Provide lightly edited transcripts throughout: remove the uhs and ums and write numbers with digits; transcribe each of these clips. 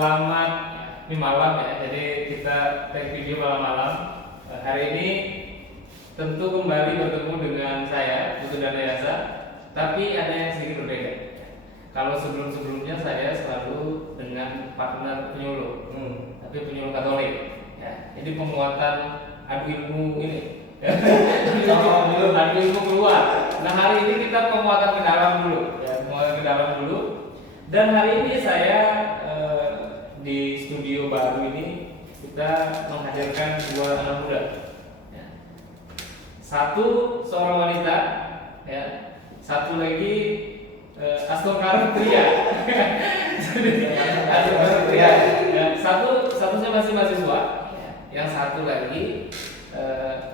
Selamat ini malam ya. Jadi kita take video malam-malam. Hari ini tentu kembali bertemu dengan saya, Putu Danayasa. Tapi ada yang sedikit berbeda. Kalau sebelum-sebelumnya saya selalu dengan partner penyuluh, tapi penyuluh Katolik. Ya, ini penguatan adu ilmu ini. Adu ilmu keluar. Nah hari ini kita penguatan ke dalam dulu, ya, penguatan ke dalam dulu. Dan hari ini saya di studio baru ini kita menghadirkan dua anak muda. Ya. Satu seorang wanita, ya. Satu lagi Astokar pria. Astokar pria. Ya. Satunya masih mahasiswa. Ya. Yang satu lagi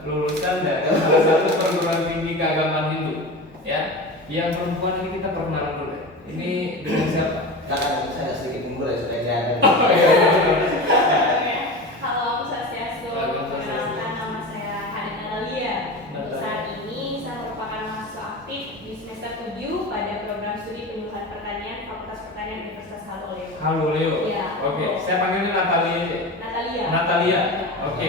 lulusan dari salah satu perguruan tinggi keagamaan Hindu. Ya. Yang perempuan ini kita perkenalan dulu. Ini dengan siapa? Jangan saya sedikit mulai supaya saya. Oh iya. Halo, Om Swastiastu. Perkenalkan nama saya Hana Natalia. Untuk saat ini saya merupakan mahasiswa aktif di semester 7 pada program studi penyuluhan pertanian Fakultas Pertanian Universitas Haloleo. Haloleo. Iya. Oke, saya panggilnya Natalia. Natalia. Natalia. Oke.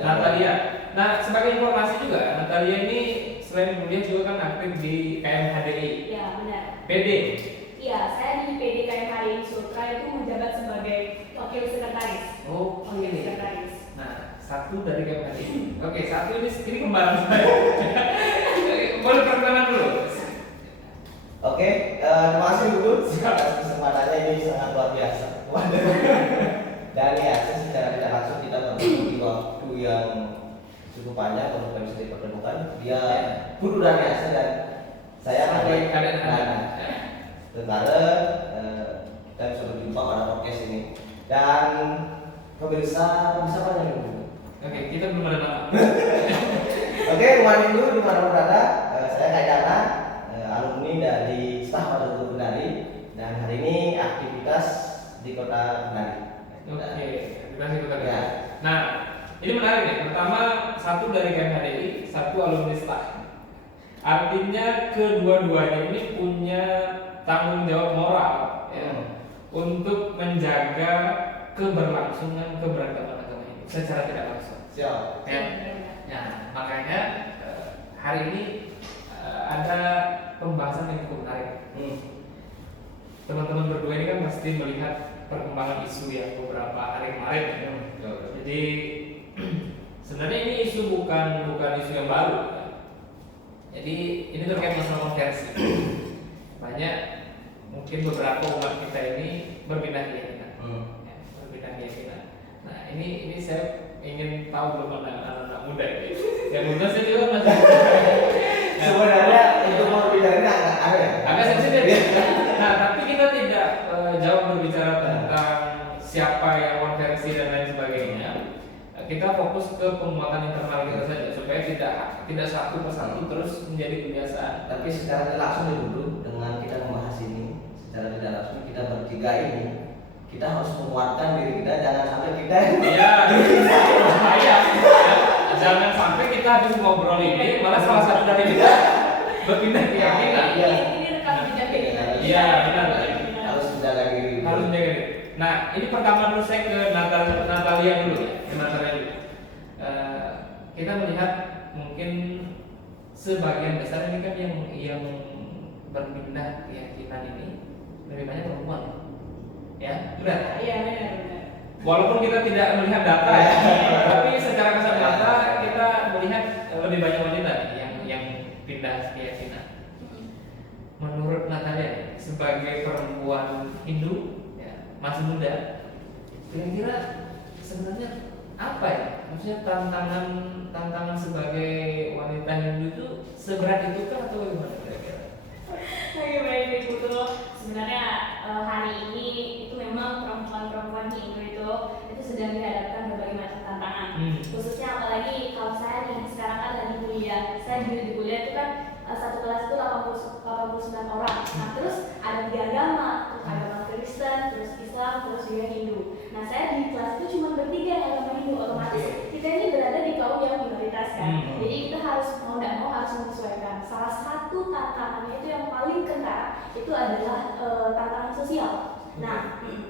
Natalia. Nah, sebagai informasi juga, Natalia ini selain kuliah juga kan aktif di KMHDI. Iya, benar. PD. Iya, saya di PD KMHDI Sultra itu menjabat sebagai wakil sekretaris. Oh, Wakil ini. sekretaris. Nah, satu dari KMHDI. Oke, satu ini kembaran saya. Boleh perkenalan dulu. Oke, terima kasih Bu atas kesempatannya, ini sangat luar biasa. Dan ya, secara tidak langsung kita memiliki waktu yang cukup panjang untuk bisa dipertemukan. Dia guru dan biasa dan saya kadang-kadang. Sementara kita bisa berjumpa pada podcast ini dan pemirsa banyak dulu. Oke, kita belum ada nama. Oke, kemarin dulu di mana berada, saya Kaidana, alumni dari staf pada Kendari dan hari ini aktivitas di kota Kendari. Oke, kita sih kita. Ya. Nah, ini menarik nih. Pertama, satu dari KMHDI, satu alumni staff. Artinya kedua-duanya ini punya tanggung jawab moral ya, untuk menjaga keberlangsungan keberagaman agama ini secara tidak langsung. Siap. Ya. Ya, makanya hari ini ada pembahasan yang cukup menarik. Teman-teman berdua ini kan pasti melihat perkembangan isu yang beberapa hari kemarin. Jadi sebenarnya ini isu bukan isu yang baru. Jadi ini terkait masalah konversi. Banyak mungkin beberapa umat kita ini berpindah keyakinan. Ya, berpindah keyakinan. Nah ini saya ingin tahu belum anak-anak muda ini. Yang muda saya juga masih. Sebenarnya untuk berbicara ini agak sensitif ya. Nah tapi kita tidak jauh berbicara tentang siapa yang konversi dan lain sebagainya. Kita fokus ke penguatan internal kita saja supaya tidak satu persatu terus menjadi kebiasaan. Tapi secara tidak langsung dulu dengan kita membahas ini, secara tidak langsung kita bertiga ini kita harus menguatkan diri kita, jangan sampai kita bahaya. Jangan sampai kita habis ngobrol ini malah salah satu dari kita berpindah keyakinan. Ini rekam jejak kita. Iya benar. Harus menjaga diri. Harus menjaga diri. Nah ini pertama dulu saya ke Natalia dulu ya. Natalia dulu. Kita melihat mungkin sebagian besar ini kan yang berpindah keyakinan ini lebih banyak perempuan. Ya, benar. Iya, benar. Walaupun kita tidak melihat data ya, tapi secara kasat mata kita melihat lebih banyak wanita yang pindah keyakinan. Menurut Natalia sebagai perempuan Hindu, ya, masih muda, kira-kira sebenarnya apa ya? Maksudnya tantangan sebagai wanita Hindu itu seberat itu kan atau bagaimana kira-kira? Oke, baik Ibu tuh. Sebenarnya hari ini itu memang perempuan-perempuan Hindu itu sedang dihadapkan berbagai macam tantangan. Khususnya apalagi kalau saya nih sekarang kan lagi kuliah. Saya di kuliah itu kan satu kelas itu 89 orang. Nah, terus ada 3 agama, terus agama Kristen, terus Islam, terus juga Hindu. Nah, saya di kelas itu cuma bertiga yang agama Hindu, otomatis kita ini berada di kaum yang minoritas kan. Jadi kita harus mau tidak mau harus menyesuaikan. Salah satu tantangannya itu yang paling kentara itu adalah tantangan sosial. Nah,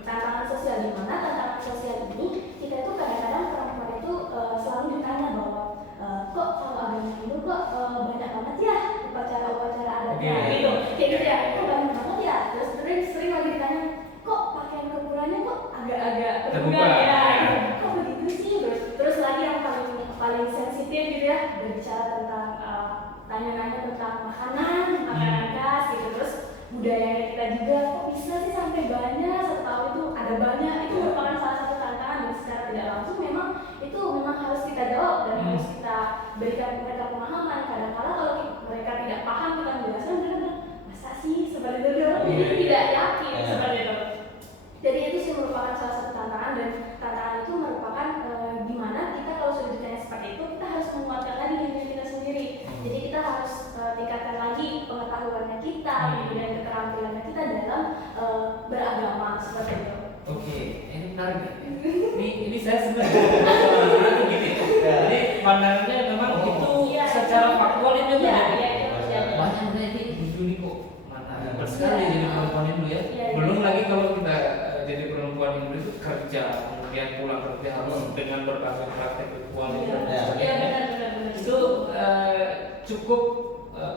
tantangan sosial di mana? Tantangan sosial ini kita itu kadang-kadang perempuan itu selalu ditanya bahwa kok kalau agama Hindu kok banyak banget ya upacara-upacara adatnya gitu, kayak gitu ya, kok banyak banget ya. Terus sering lagi ditanya, kok pakaian kepulannya kok agak-agak terbuka ya, kok begitu sih. Terus lagi yang paling sensitif gitu ya, berbicara tentang tanya-tanya tentang makanan khas gitu. Terus budaya kita juga kok bisa sih sampai banyak, setahu itu ada banyak. Itu merupakan salah satu tantangan dan secara tidak langsung memang harus kita jawab dan harus kita berikan mereka pemahaman. Kadang-kala kalau mereka tidak paham kita menjelaskan, mereka bilang, masa sih seperti itu, jadi tidak yakin seperti itu. Jadi itu sih merupakan salah satu tantangan, dan tantangan itu merupakan di mana kita kalau sudah ditanya seperti itu, kita harus menguatkan lagi diri kita sendiri. Jadi kita harus tingkatkan lagi pengetahuannya kita, kemudian keterampilannya kita dalam beragama seperti itu. Oke, ini menarik ya. Ini saya sebenarnya gini. Jadi pandangannya memang itu secara faktual itu banyak jadi Hindu nih kok mana bersekali jadi perempuan Hindu ya. Belum lagi kalau kita jadi perempuan Hindu itu kerja, kemudian pulang kerja harus dengan berbagai praktek ritual dan sebagainya. Itu cukup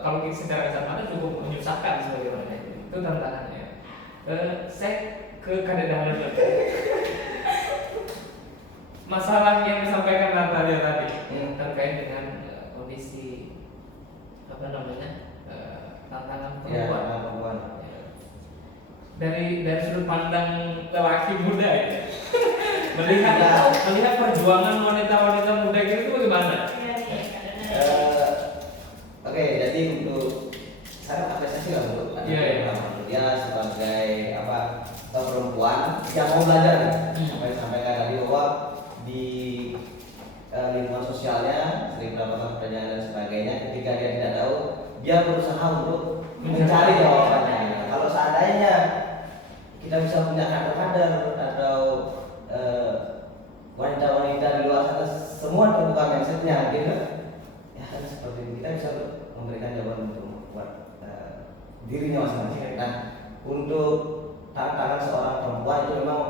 kalau kita secara kasar mata cukup menyusahkan sebagaimana itu tantangannya. Saya ke kadang-kadang masalah yang disampaikan Natalia tadi terkait dengan kondisi tantangan perempuan. Dari sudut pandang lelaki muda ya. melihat perjuangan wanita-wanita muda itu bagaimana? Oke, jadi untuk saya apresiasi lah untuk dia sebagai perempuan yang mau belajar. Sampai sampaikan tadi bahwa di lingkungan sosialnya sering mendapatkan pertanyaan dan sebagainya. Ketika dia tidak tahu, dia berusaha untuk mencari jawabannya. Kalau seandainya kita bisa punya kader-kader atau wanita-wanita di luar sana semua terbuka mindsetnya gitu, ya kan seperti itu, kita bisa memberikan jawaban untuk membuat dirinya masing-masing. Nah, untuk tantangan seorang perempuan itu memang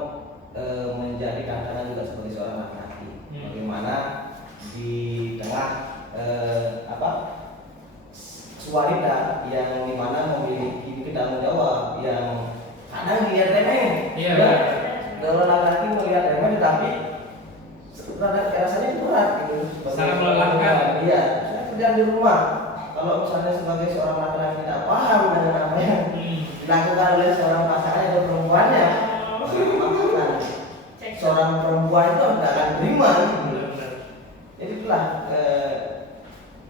menjadi tantangan juga sebagai seorang laki-laki. Bagaimana di tengah wanita yang dimana memiliki tanggung jawab yang kadang dilihat remeh. Kalau laki-laki melihat remeh, tapi rasanya berat gitu. Sangat melelahkan. Iya, saya kerja di rumah. Kalau misalnya sebagai seorang laki-laki tidak paham dengan apa yang dilakukan oleh seorang pasangan atau perempuannya, seorang perempuan itu tidak akan terima. Jadi itulah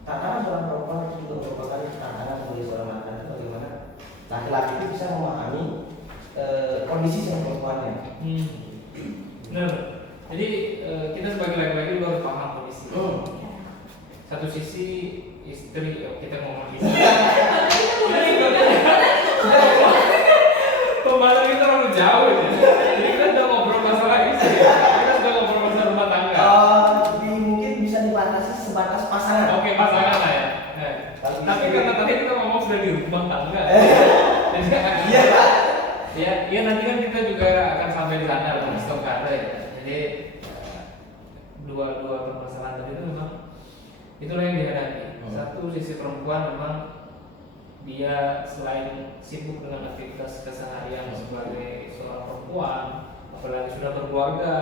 tantangan seorang perempuan itu juga merupakan tantangan sebagai seorang laki-laki, bagaimana laki-laki itu bisa memahami kondisi seorang perempuannya. Benar. Jadi kita sebagai laki-laki juga harus paham kondisi. Satu sisi istri, kita ngomong istri. Pembahasan kita terlalu jauh ya. Jadi kita udah ngobrol masalah istri. Kita sudah ngobrol masalah rumah tangga. Mungkin bisa dibatasi sebatas pasangan. Oke, pasangan lah ya. Tapi karena tadi kita ngomong sudah di rumah tangga. Iya kan? Ya nanti kan kita juga akan sampai di sana dengan stok kata ya. Jadi dua permasalahan tadi itu memang itulah yang dihadapi. Satu sisi perempuan memang dia selain sibuk dengan aktivitas keseharian sebagai seorang perempuan, apalagi sudah berkeluarga,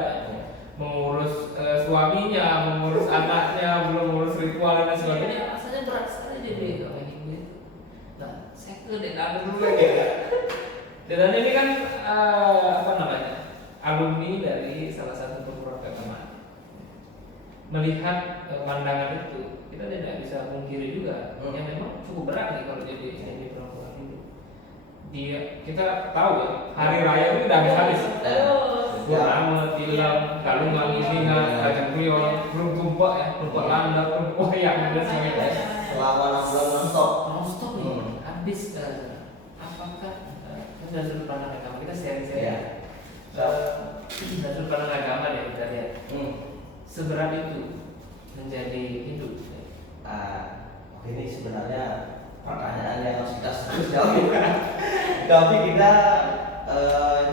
mengurus suaminya, mengurus anaknya, belum mengurus ritual dan sebagainya, rasanya berat sekali jadi orang ini. Nah, saya ke dekade dulu lagi ya. Dan ini kan alumni dari salah satu perguruan keagamaan. Melihat pandangan itu, kita tidak bisa mungkiri juga yang memang cukup berat nih kalau jadi perempuan itu. Kita tahu ya, hari raya itu udah habis. Purnama, tilam, kalungan, isingan, kacang kriol, belum tumpah ya, tumpah landak, tumpah wayang dan sebagainya. Selama 6 bulan non-stop nih, habis. Apakah dari sudut pandang agama kita sharing-sharing? Dari sudut pandang agama ya kita lihat. Seberat itu menjadi hidup. Ini sebenarnya pertanyaan yang harus kita serius jawab, tapi kita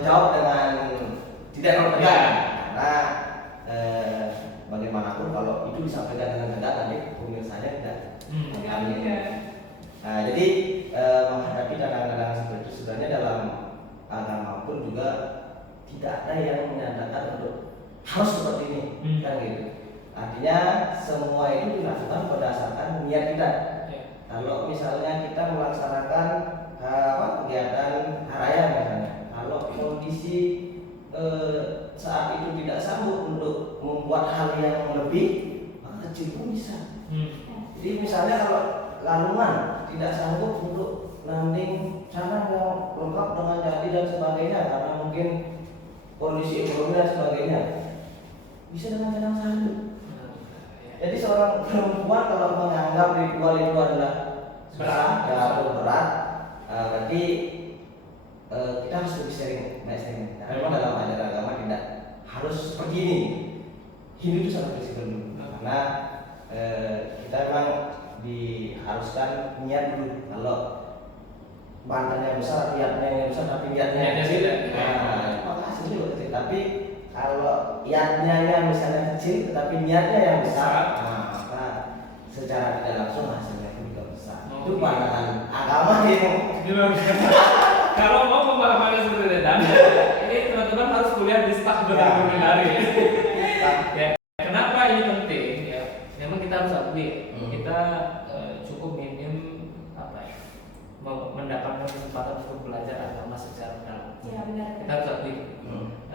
terjawab dengan tidak tegang karena bagaimanapun kalau itu disampaikan dengan tegang nanti pemirsanya tidak amin. Nah, jadi menghadapi kadang-kadang seperti itu sebenarnya dalam agama pun juga tidak ada yang menyatakan untuk harus seperti ini, kan gitu. Artinya semua itu dilakukan berdasarkan niat kita. Kalau misalnya kita melaksanakan kegiatan haraya misalnya, kalau kondisi saat itu tidak sanggup untuk membuat hal yang lebih, maka kecil pun bisa. Jadi misalnya kalau Lamongan tidak sanggup untuk landing sana yang lengkap dengan jadi dan sebagainya karena mungkin kondisi ekonomi dan sebagainya, bisa dengan cadang salju. Jadi seorang perempuan kalau menganggap ritual itu adalah susah atau berat, berarti kita harus lebih sering naik sering. Karena memang dalam ajaran agama tidak harus seperti ini. Hindu itu sangat fleksibel dulu, karena kita memang diharuskan niat dulu. Kalau bantannya besar, niatnya besar, tapi niatnya kecil, maka hasilnya juga kecil. Tapi kalau niatnya misalnya kecil, tetapi niatnya yang besar, maka secara tidak langsung hasilnya pun juga besar. Itu pandangan agama yang kalau mau pemahamannya seperti itu, ini teman-teman harus kuliah di staf berkulinari. Ya, kenapa ini penting? Ya, memang kita harus akui, kita cukup minim mendapatkan kesempatan untuk belajar agama secara dalam. Ya, benar. Kita harus akui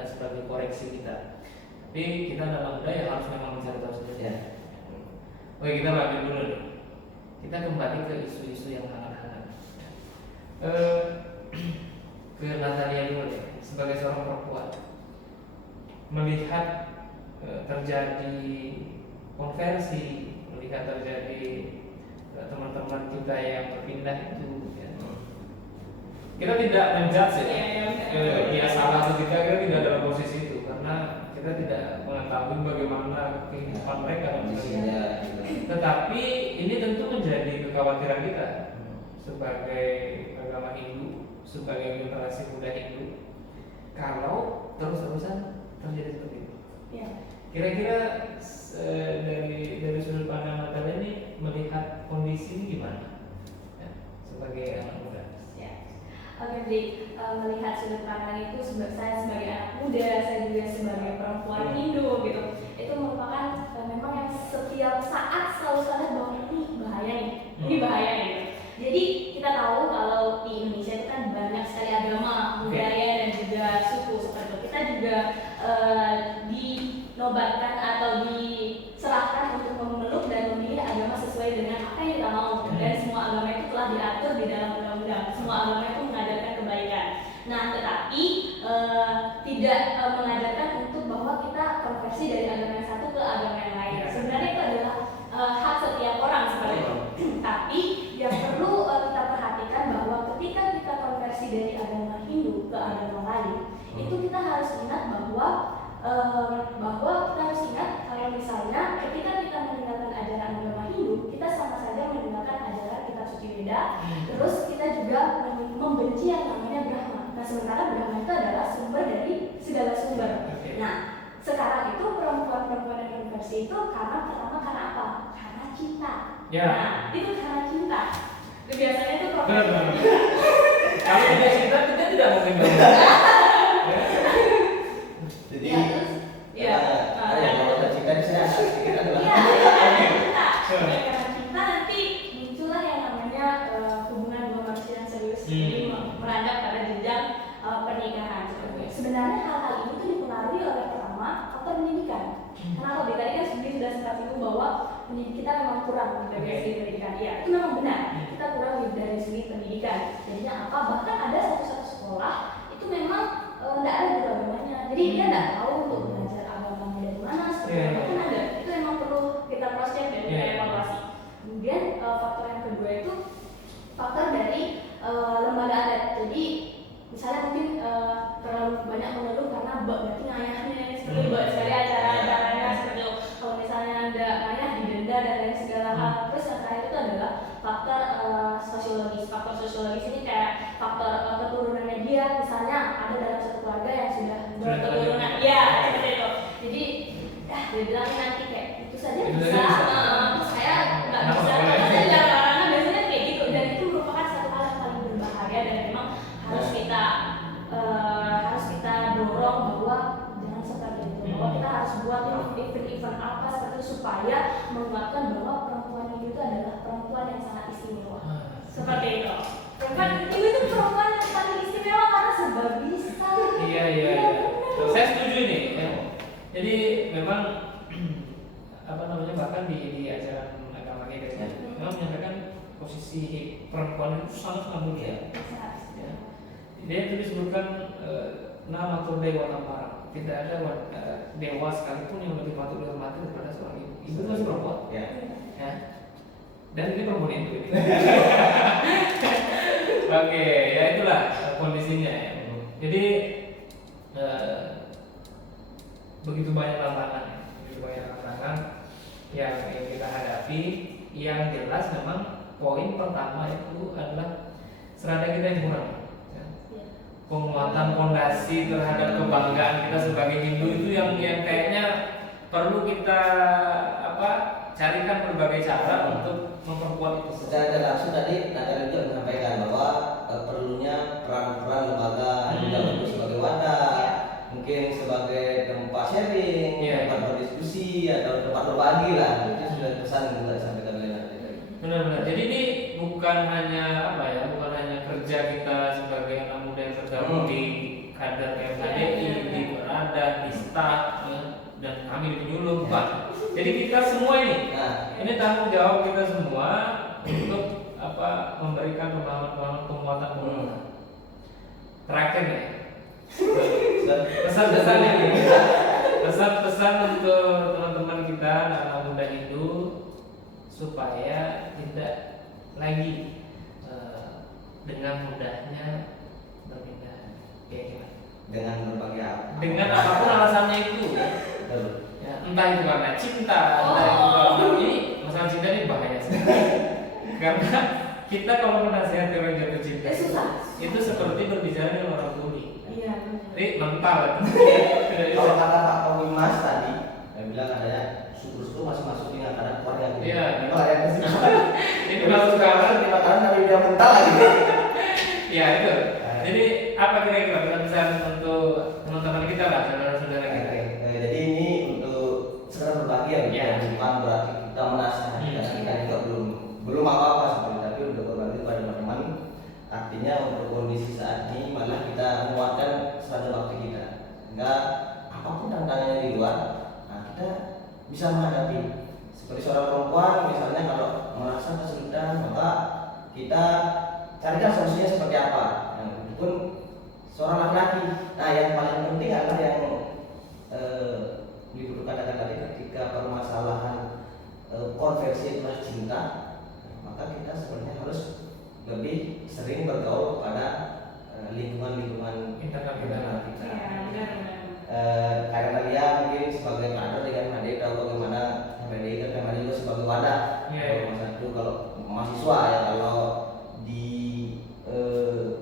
sebagai koreksi kita. Tapi kita dalam budaya harus memang mencari tahu sendiri. Ya. Oke, kita lanjut dulu. Kita kembali ke isu-isu yang hangat-hangat. Ke Natalia dulu ya, sebagai seorang perempuan melihat terjadi konversi, melihat terjadi teman-teman kita yang berpindah itu ya. Kita tidak menjudge ya, dia salah atau tidak, kita tidak dalam posisi itu karena kita tidak mengetahui bagaimana kehidupan mereka. Tetapi ini tentu menjadi kekhawatiran kita sebagai agama Hindu, sebagai generasi muda Hindu, kalau terus-terusan terjadi seperti itu. Ya. Kira-kira dari sudut pandang Natalia ini melihat kondisi ini gimana? Ya, sebagai anak muda. Ya. Oke, jadi melihat sudut pandang itu saya sebagai anak muda, saya juga sebagai perempuan Hindu gitu, itu merupakan memang yang setiap saat selalu sadar bahwa ini bahaya nih, ini bahaya nih. Jadi kita tahu kalau di Indonesia itu kan banyak sekali agama, budaya dan juga suku seperti itu. Kita juga dinobatkan atau diserahkan untuk memeluk dan memilih agama sesuai dengan apa yang kita mau. Dan semua agama itu telah diatur di dalam undang-undang. Semua agama itu mengajarkan kebaikan. Nah, tetapi tidak mengajarkan untuk bahwa kita konversi dari agama yang satu ke agama yang lain. Sebenarnya itu adalah hak setiap orang seperti itu. Tapi yang perlu kita perhatikan bahwa ketika kita konversi dari agama Hindu ke agama lain, itu kita harus ingat bahwa kita harus ingat kalau misalnya ketika kita meninggalkan ajaran agama Hindu, kita sama saja meninggalkan ajaran kitab suci Weda. Terus kita juga membenci yang namanya Brahma. Nah, sementara Brahma itu adalah sumber dari segala sumber. Nah, sekarang itu perempuan-perempuan yang konversi itu karena apa? Karena cinta. Ya. Nah, itu karena cinta. Biasanya itu Kalau tidak cinta, kita tidak mungkin Jadi kalau cinta di sana sedikit adalah cinta. Karena cinta nanti muncullah yang namanya hubungan dua manusia yang serius, jadi meranjak pada jenjang pernikahan. Sebenarnya hal-hal ini tuh dipengaruhi oleh pertama faktor pendidikan. Kenapa? Tadi kan sudah sempat singgung bahwa kita memang kurang dari segi pendidikan. Ya, itu memang benar. Kita kurang dari segi pendidikan. Jadinya apa? Bahkan ada satu sekolah itu memang tidak ada guru agamanya. Jadi dia tidak tahu untuk belajar agamanya dari mana. Seperti kan ada. Itu memang perlu kita cross check dan kita evaluasi. Kemudian faktor yang kedua itu faktor dari lembaga adat. Jadi misalnya mungkin terlalu banyak mengeluh karena berarti ngayahnya seperti buat sekali acara-acaranya seperti itu. Kalau misalnya ada ngayah didenda dan lain segala hal. Terus yang terakhir itu adalah faktor sosiologis. Faktor sosiologis ini kayak faktor keturunannya dia, misalnya ada dalam satu keluarga bahkan di ajaran agama kita memang menyampaikan posisi perempuan itu sangat mulia. Ya. Dia itu disebutkan nama dewa tampara. Tidak ada dewa sekalipun yang lebih patut dihormati daripada seorang ibu. Ibu itu masih perempuan. Ya. Ya. Dan ini perempuan itu. Oke, ya itulah kondisinya. Ya. Jadi begitu banyak tantangan yang kita hadapi. Yang jelas memang poin pertama itu adalah serada kita yang kurang. Ya. Penguatan fondasi terhadap kebanggaan kita sebagai Hindu itu yang kayaknya perlu kita carikan berbagai cara untuk memperkuat itu. Secara tidak langsung tadi Natalia juga menyampaikan bahwa perlunya peran-peran lembaga juga untuk sebagai wadah, mungkin sebagai tempat sharing, tempat berdiskusi atau tempat berbagi lah. Itu sudah pesan yang juga disampaikan oleh Natalia. Benar-benar. Jadi ini bukan hanya bukan hanya kerja kita sebagai anak muda yang tergabung di kader KMHDI, di Berada, di staf, dan kami di penyuluh, Pak. Jadi kita semua ini tanggung jawab kita semua untuk memberikan pemahaman penguatan. Terakhir nih, pesan-pesan untuk teman-teman kita anak muda Hindu supaya tidak lagi dengan mudahnya berpindah dengan berbagai apa? Dengan apapun alasannya itu. Ya, entah itu karena cinta, entah itu karena ini masalah cinta ini bahaya sekali. Karena kita kalau menasihati orang jatuh cinta itu seperti berbicara dengan orang tuli. Iya. Jadi mental. Kalau kata Pak Tommy Mas tadi, yang bilang katanya syukur itu masih masuk dengan kadar keluarga. Iya. Ini kalau sekarang 5 tahun tapi dia mental lagi. Iya itu. Jadi apa kira-kira pesan untuk teman-teman kita lah, saudara-saudara kita? Jadi ini untuk sekedar berbagi ya, bukan berarti kita menasihati karena kita juga belum apa-apa sebenarnya, tapi untuk berbagi kepada teman-teman. Artinya untuk kondisi saat ini malah kita menguatkan strategi waktu kita, sehingga apapun tantangannya di luar, kita bisa menghadapi. Seperti seorang perempuan misalnya kalau merasa kesulitan, maka kita carikan solusinya seperti apa. Itu pun seorang laki-laki. Nah, yang paling penting adalah yang Ibu katakan tadi, ketika permasalahan konversi adalah cinta, maka kita sebenarnya harus lebih sering bergaul kepada lingkungan internal kita. Karena dia mungkin sebagai kader dengan MHDI tahu bagaimana MHDI kan MHDI juga sebagai wadah. Kalau mahasiswa ya, kalau di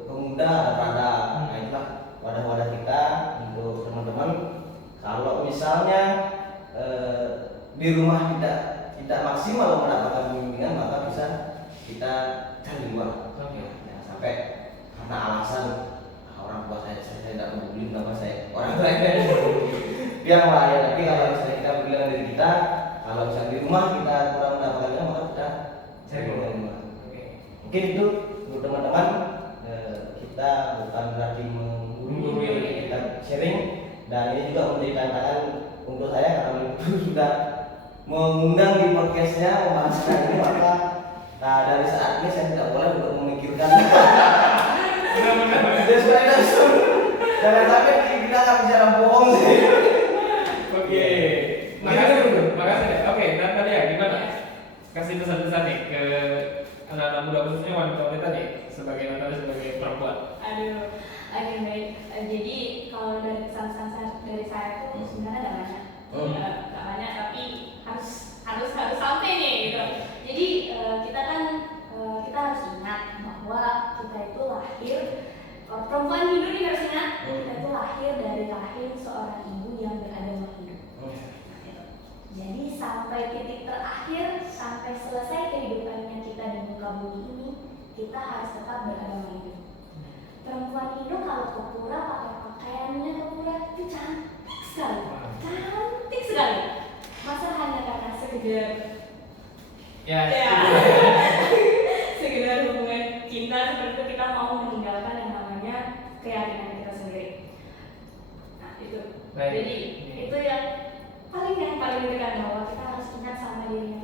pemuda ada Prada. Nah, itulah wadah-wadah kita untuk teman-teman. Kalau misalnya di rumah tidak maksimal mendapatkan bimbingan, maka bisa kita cari luar. Ya, sampai karena alasan orang tua saya tidak mau beli nama saya, orang lain yang lain. Tapi kalau misalnya kita berbilang dari kita, kalau misalnya di rumah kita kurang mendapatkannya, maka kita cari luar. Mungkin itu untuk teman-teman. Kita bukan berarti menggurui, kita sharing. Dan ini juga menjadi tantangan untuk saya karena sudah mengundang di podcastnya membahas ini, maka dari saat ini saya tidak boleh untuk memikirkan. Jangan sampai kita akan bicara bohong sih. Oke. Makasih. Oke, dan tadi ya gimana? Kasih pesan-pesan nih ke anak-anak muda, khususnya wanita-wanita nih sebagai perempuan. Oke, baik. Jadi kalau dari pesan-pesan dari saya itu sebenarnya ada banyak. Nggak banyak, tapi harus sampai nih gitu. Jadi kita harus ingat bahwa kita itu lahir, perempuan Hindu ini harus ingat, kita itu lahir dari rahim seorang ibu yang beragama Hindu. Jadi sampai titik terakhir, sampai selesai kehidupannya kita di muka bumi ini, kita harus tetap beragama Hindu. Perempuan Hindu kalau ke pura pakai pakaiannya ke pura itu cantik sekali. Masa hanya karena sekedar sekedar hubungan cinta seperti itu kita mau meninggalkan yang namanya keyakinan kita sendiri. Nah itu. Jadi itu yang paling dekat, bahwa kita harus ingat sama dirinya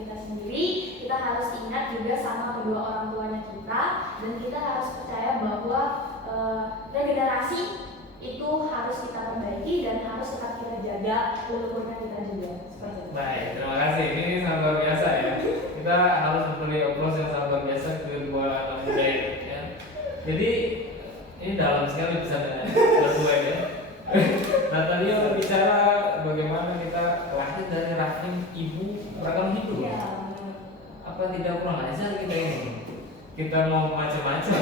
sama kedua orang tuanya kita, dan kita harus percaya bahwa regenerasi itu harus kita perbaiki dan harus tetap kita jaga leluhurnya kita juga. Seperti itu. Baik, terima kasih. Ini sangat luar biasa ya. Kita harus memberi aplaus yang sangat luar biasa ke kedua anak muda ini, ya. Jadi ini dalam sekali pesannya berdua ya. Natalia berbicara bagaimana kita lahir dari rahim ibu beragam hidup. Iya. Apa tidak kurang ajar kita ini? Kita mau macam-macam.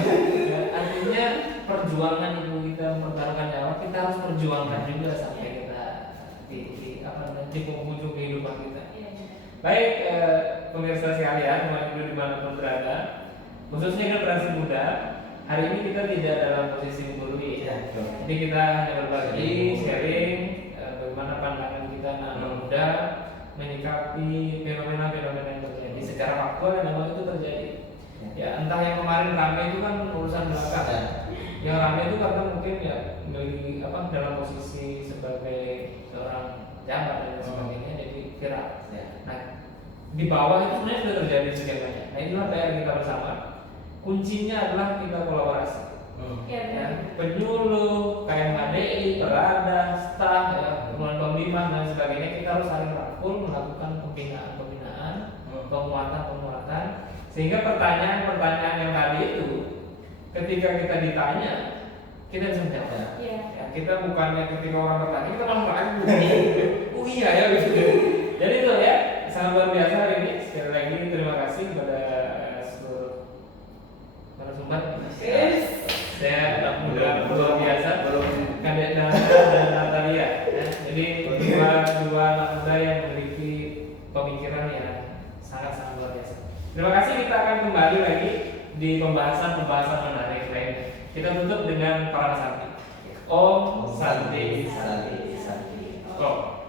Ya, artinya perjuangan ibu kita mempertaruhkan nyawa, kita harus perjuangkan juga sampai kita di penghujung kehidupan kita. Iya. Baik, pemirsa sekalian, dimanapun berada, khususnya generasi muda, hari ini kita tidak dalam posisi menggurui. Ya, betul. Jadi kita hanya berbagi, sharing bagaimana pandangan kita anak muda menyikapi fenomena-fenomena yang terjadi secara faktual yang memang itu terjadi. Ya, entah yang kemarin ramai itu kan urusan belakang. Ya. Yang ramai itu karena mungkin ya dalam posisi sebagai seorang jabat dan sebagainya jadi viral. Ya. Nah, di bawah itu sebenarnya sudah terjadi sekian banyak. Nah, itulah PR kita bersama. Kuncinya adalah kita kolaborasi. Iya. Ya, penyuluh, KMHDI, perada, staf, ya, pembimbing dan sebagainya, kita harus saling rangkul melakukan pembinaan, penguatan, sehingga pertanyaan-pertanyaan yang tadi itu, ketika kita ditanya, kita bisa menjawab. Iya. Ya, kita bukannya ketika orang bertanya, kita langsung ragu. Oh iya ya gitu. Jadi itu ya, sangat luar biasa hari ini. Sekali lagi terima kasih kepada seluruh narasumber. Saya anak muda luar biasa, Kadek Nana dan Natalia. Ya. Jadi dua anak muda yang memiliki pemikiran yang sangat luar biasa. Terima kasih, kita akan kembali lagi di pembahasan menarik lainnya. Kita tutup dengan Parana Santi. Om Santi. Santi. Om.